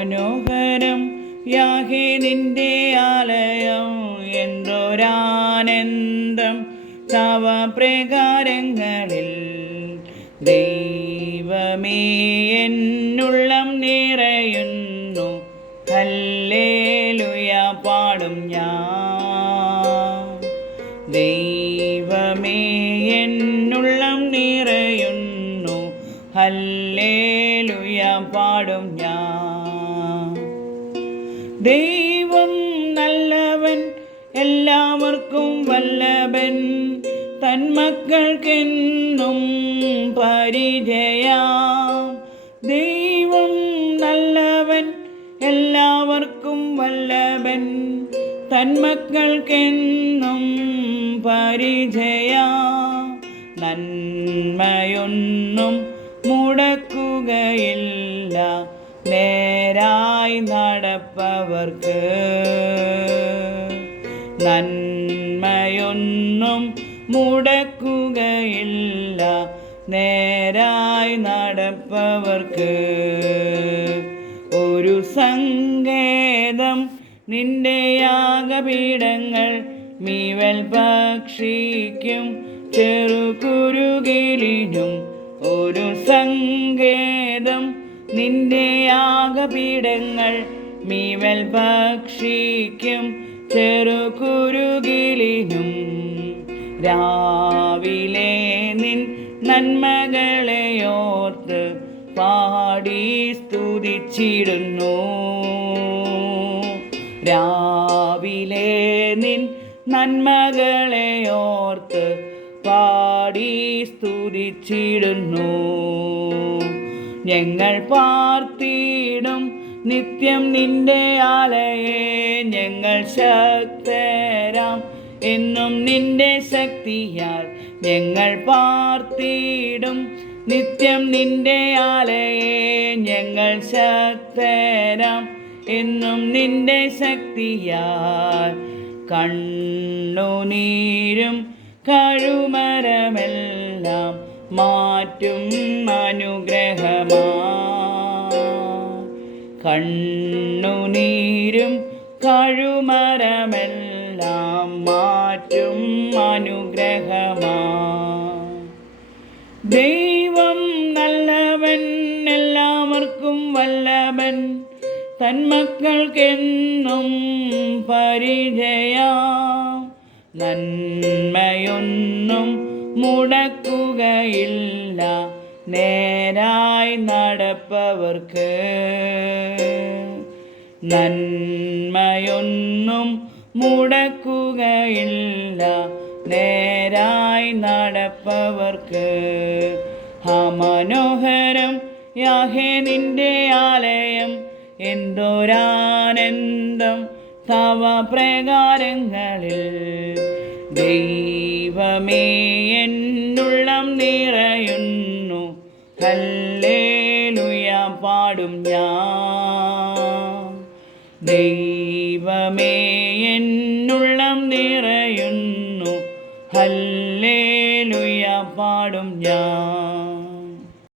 മനോഹരം യാഹേ നിന്റെ ആലയം, എന്തൊരാനന്ദം തവ പ്രകാരങ്ങളിൽ. ദൈവമേ എന്നുള്ളം നിറയുന്നു, ഹല്ലേലൂയ പാടും ഞാൻ. ദൈവമേ എന്നുള്ളം നിറയുന്നു, ഹല്ലേലൂയ പാടും ഞാൻ. ദൈവം നല്ലവൻ, എല്ലാവർക്കും വല്ലഭൻ, തന്മക്കൾക്കെന്നും പരിചയാം. ദൈവം നല്ലവൻ, എല്ലാവർക്കും വല്ലഭൻ, തന്മക്കൾക്കെന്നും പരിചയാം. നന്മയൊന്നും മുടക്കുകയില്ല നേരായി നടപ്പവർക്ക്. നന്മയൊന്നും മുടക്കുകയില്ല നേരായി നടപ്പവർക്ക്. ഒരു സങ്കേതം നിന്റെ യാഗപീഠങ്ങൾ, മീവൽ പക്ഷിക്കും ചെറുകുരുകിലിനും. ഒരു സങ്കേതം നിന്റെ യാഗപീഠങ്ങൾ, മീവൽ പക്ഷിക്കും ചെറുകുരുകിലിനും. രാവിലെ നിൻ നന്മകളെയോർത്ത് പാടി സ്തുതിച്ചിടുന്നു. രാവിലെ നിൻ നന്മകളെയോർത്ത് പാടി സ്തുതിച്ചിടുന്നു. ഞങ്ങൾ പാർത്തിടും നിത്യം നിന്റെ ആലയെ, ഞങ്ങൾ ശക്തരാം എന്നും നിന്റെ ശക്തിയാൽ. ഞങ്ങൾ പാർത്തിടും നിത്യം നിന്റെ ആലയെ, ഞങ്ങൾ ശക്തരാം എന്നും നിന്റെ ശക്തിയാൽ. കണ്ണുനീരും കഴുമരമെല്ലാം മാറ്റും അനുഗ്രഹമാ. കണ്ണുനീരും കഴുമരമെല്ലാം മാറ്റും അനുഗ്രഹമാ. ദൈവം നല്ലവൻ, എല്ലാവർക്കും വല്ലഭൻ, തന്മക്കൾക്കെന്നും പരിചയാം. നന്മയൊന്നും മുടക്കുകയില്ല നേരായി നടപ്പവർക്ക്. നന്മയൊന്നും മുടക്കുകയില്ല നേരായി നടപ്പവർക്ക്. മനോഹരം യാഹേ നിന്റെ ആലയം, എന്തൊരാനന്ദം തവ പ്രകാരങ്ങളിൽ. ദൈവമേ എന്നുള്ളം നിറയുന്നു, ഹല്ലേലൂയ പാടും ഞാൻ. ദൈവമേ എന്നുള്ളം നിറയുന്നു, ഹല്ലേലൂയ പാടും ഞാൻ.